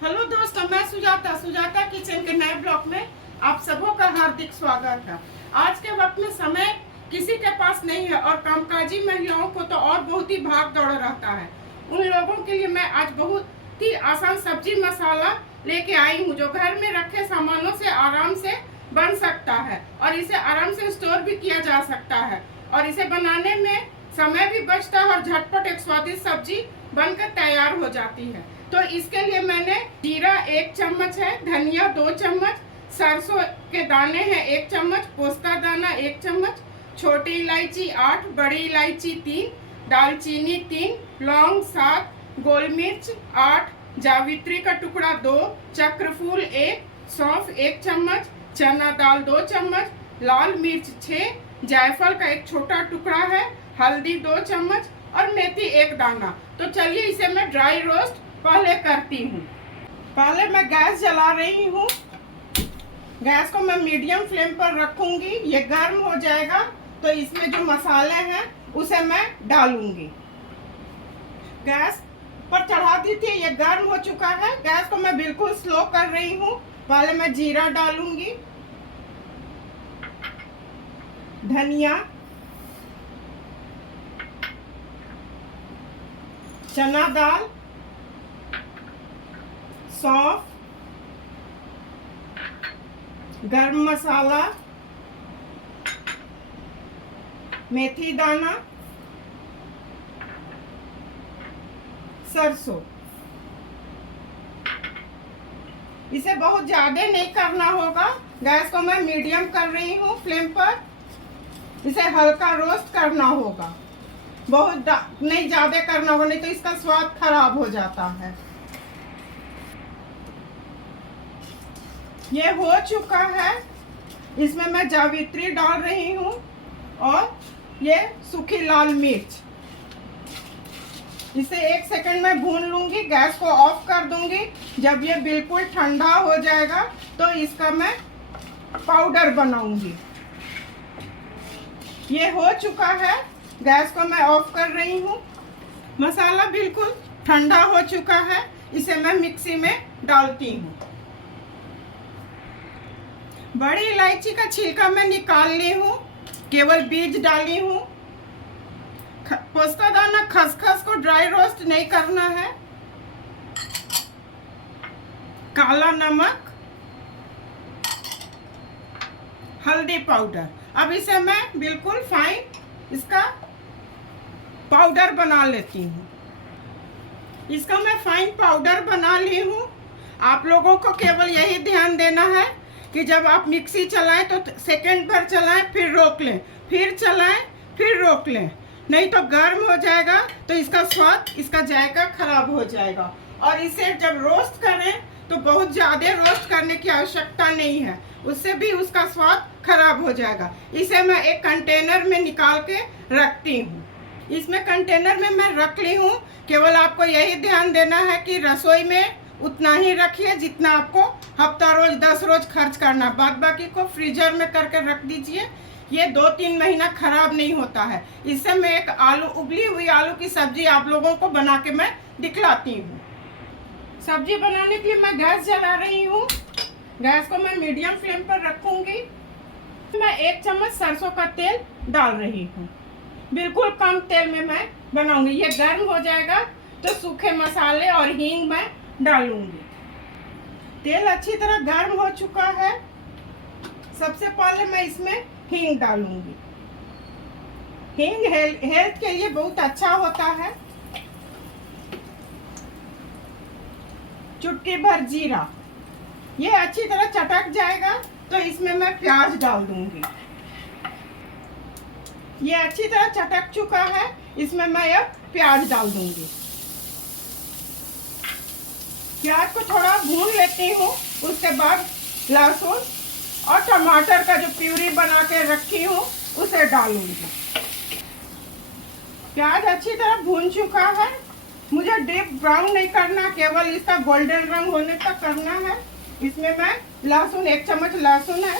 Hello दोस्तों, मैं Sujata kitchen के नए ब्लॉग में आप सबों का हार्दिक स्वागत है। आज के वक्त में समय किसी के पास नहीं है और कामकाजी महिलाओं को तो और बहुत ही भाग दौड़ रहता है। उन लोगों के लिए मैं आज बहुत ही आसान सब्जी मसाला लेके आई हूँ, जो घर में रखे सामानों से आराम से बन सकता है और इसे आराम से स्टोर भी किया जा सकता है और इसे बनाने में समय भी बचता है और झटपट एक स्वादिष्ट सब्जी बनकर तैयार हो जाती है। तो इसके लिए मैंने जीरा 1 चम्मच है, धनिया 2 चम्मच, सरसों के दाने हैं 1 चम्मच, पोस्ता दाना 1 चम्मच, छोटी इलायची 8, बड़ी इलायची 3, दालचीनी 3, लौंग 7, गोल मिर्च 8, जावित्री का टुकड़ा 2, चक्रफूल 1, सौंफ 1 चम्मच, चना दाल 2 चम्मच, लाल मिर्च 6, जायफल का एक छोटा टुकड़ा है, हल्दी 2 चम्मच और मेथी 1 दाना। तो चलिए इसे मैं ड्राई रोस्ट पहले करती हूँ। पहले मैं गैस जला रही हूँ। गैस को मैं मीडियम फ्लेम पर रखूंगी। ये गर्म हो जाएगा तो इसमें जो मसाले हैं उसे मैं डालूंगी। गैस पर चढ़ा दी थी, ये गर्म हो चुका है। गैस को मैं बिल्कुल स्लो कर रही हूँ। पहले मैं जीरा डालूंगी, धनिया, चना दाल, सौंफ, गरम मसाला, मेथी दाना, सरसों। इसे बहुत ज्यादा नहीं करना होगा। गैस को मैं मीडियम कर रही हूँ फ्लेम पर। इसे हल्का रोस्ट करना होगा, बहुत नहीं ज्यादा करना होगा, नहीं तो इसका स्वाद खराब हो जाता है। ये हो चुका है। इसमें मैं जावित्री डाल रही हूँ और ये सूखी लाल मिर्च। इसे 1 सेकंड में भून लूंगी। गैस को ऑफ कर दूंगी। जब ये बिल्कुल ठंडा हो जाएगा तो इसका मैं पाउडर बनाऊंगी। ये हो चुका है। गैस को मैं ऑफ कर रही हूँ। मसाला बिल्कुल ठंडा हो चुका है। इसे मैं मिक्सी में डालती हूँ। बड़ी इलायची का छिलका मैं निकाल ली हूँ, केवल बीज डाली हूँ। पोस्ता दाना, खसखस को ड्राई रोस्ट नहीं करना है। काला नमक, हल्दी पाउडर। अब इसे मैं बिल्कुल फाइन इसका पाउडर बना लेती हूँ। इसका मैं फाइन पाउडर बना ली हूँ। आप लोगों को केवल यही ध्यान देना है कि जब आप मिक्सी चलाएं तो सेकंड भर चलाएं, फिर रोक लें, फिर चलाएं, फिर रोक लें, नहीं तो गर्म हो जाएगा तो इसका स्वाद, इसका जायका खराब हो जाएगा। और इसे जब रोस्ट करें तो बहुत ज़्यादा रोस्ट करने की आवश्यकता नहीं है, उससे भी उसका स्वाद खराब हो जाएगा। इसे मैं एक कंटेनर में निकाल के रखती हूँ। इसमें कंटेनर में मैं रख ली हूँ। केवल आपको यही ध्यान देना है कि रसोई में उतना ही रखिए जितना आपको हफ्ता रोज 10 रोज खर्च करना। बाद बाकी को फ्रीजर में करके रख दीजिए। ये 2-3 महीना खराब नहीं होता है। इससे मैं एक उबली हुई आलू की सब्जी आप लोगों को बना के मैं दिखलाती हूँ। सब्जी बनाने के लिए मैं गैस जला रही हूँ। गैस को मैं मीडियम फ्लेम पर रखूंगी। मैं 1 चम्मच सरसों का तेल डाल रही हूँ। बिल्कुल कम तेल में मैं बनाऊंगी। ये गर्म हो जाएगा तो सूखे मसाले और हींग मैं डालूंगी। तेल अच्छी तरह गर्म हो चुका है। सबसे पहले मैं इसमें हींग डालूंगी। हींग हेल्थ के लिए बहुत अच्छा होता है। चुटकी भर जीरा। ये अच्छी तरह चटक जाएगा तो इसमें मैं प्याज डाल दूंगी। ये अच्छी तरह चटक चुका है। इसमें मैं अब प्याज डाल दूंगी। प्याज को थोड़ा भून लेती हूँ। उसके बाद लहसुन और टमाटर का जो प्यूरी बना के रखी हूँ उसे डालूंगी। प्याज अच्छी तरह भून चुका है। मुझे डीप ब्राउन नहीं करना, केवल इसका गोल्डन रंग होने तक करना है। इसमें मैं लहसुन, 1 चम्मच लहसुन है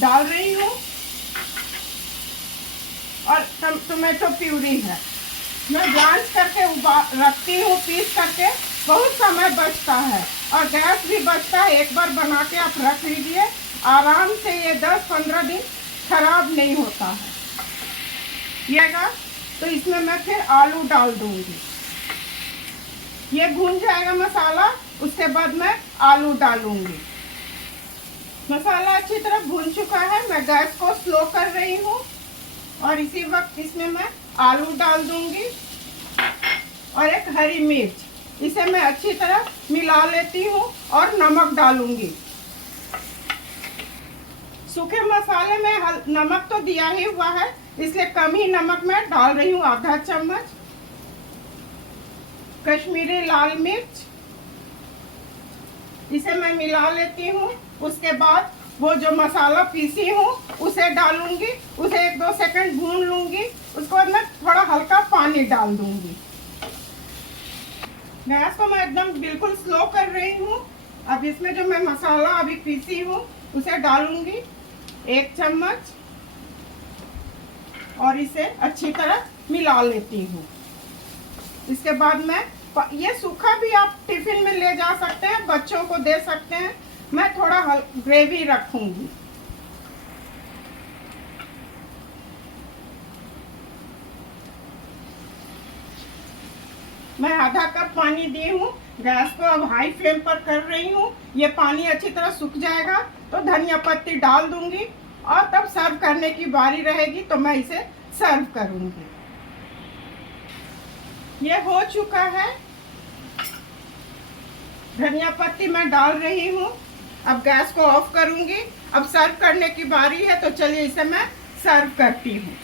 डाल रही हूँ और टमाटो प्यूरी है। मैं ब्रांच करके रखती हूँ, पीस करके बहुत समय बचता है और गैस भी बचता है। एक बार बना के आप रख लीजिए, आराम से ये 10-15 दिन खराब नहीं होता है। येगा तो इसमें मैं फिर आलू डाल दूंगी। ये भून जाएगा मसाला, उसके बाद मैं आलू डालूंगी। मसाला अच्छी तरह भून चुका है, मैं गैस को स्लो कर रही हूँ और इसी वक्त इसमें मैं आलू डाल दूंगी और एक हरी मिर्च। इसे मैं अच्छी तरह मिला लेती हूँ और नमक डालूंगी। सूखे मसाले में नमक तो दिया ही हुआ है, इसलिए कम ही नमक मैं डाल रही हूँ, आधा चम्मच। कश्मीरी लाल मिर्च, इसे मैं मिला लेती हूँ। उसके बाद वो जो मसाला पीसी हूँ उसे डालूंगी, उसे 1-2 सेकंड भून लूंगी। उसके बाद मैं थोड़ा हल्का पानी डाल दूंगी। गैस को मैं एकदम बिल्कुल स्लो कर रही हूँ। अब इसमें जो मैं मसाला अभी पीसी हूँ उसे डालूंगी 1 चम्मच और इसे अच्छी तरह मिला लेती हूँ। इसके बाद मैं ये सूखा भी आप टिफिन में ले जा सकते हैं, बच्चों को दे सकते हैं। मैं थोड़ा ग्रेवी रखूंगी। मैं आधा कप पानी दी हूँ। गैस को अब हाई फ्लेम पर कर रही हूँ। ये पानी अच्छी तरह सूख जाएगा तो धनिया पत्ती डाल दूंगी और तब सर्व करने की बारी रहेगी तो मैं इसे सर्व करूंगी। ये हो चुका है। धनिया पत्ती मैं डाल रही हूँ। अब गैस को ऑफ करूंगी। अब सर्व करने की बारी है तो चलिए इसे मैं सर्व करती हूँ।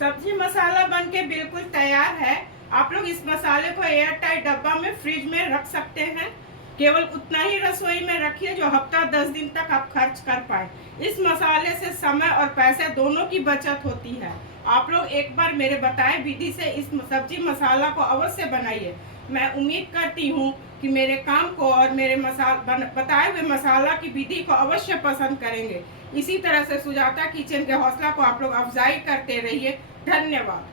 सब्जी मसाला बनके बिल्कुल तैयार है। आप लोग इस मसाले को एयर टाइट डब्बा में फ्रिज में रख सकते हैं। केवल उतना ही रसोई में रखिए जो हफ्ता 10 दिन तक आप खर्च कर पाए। इस मसाले से समय और पैसे दोनों की बचत होती है। आप लोग एक बार मेरे बताए विधि से इस सब्जी मसाला को अवश्य बनाइए। मैं उम्मीद करती हूँ कि मेरे काम को और मेरे बताए हुए मसाला की विधि को अवश्य पसंद करेंगे। इसी तरह से सुजाता किचन के हौसला को आप लोग अफजाई करते रहिए। धन्यवाद।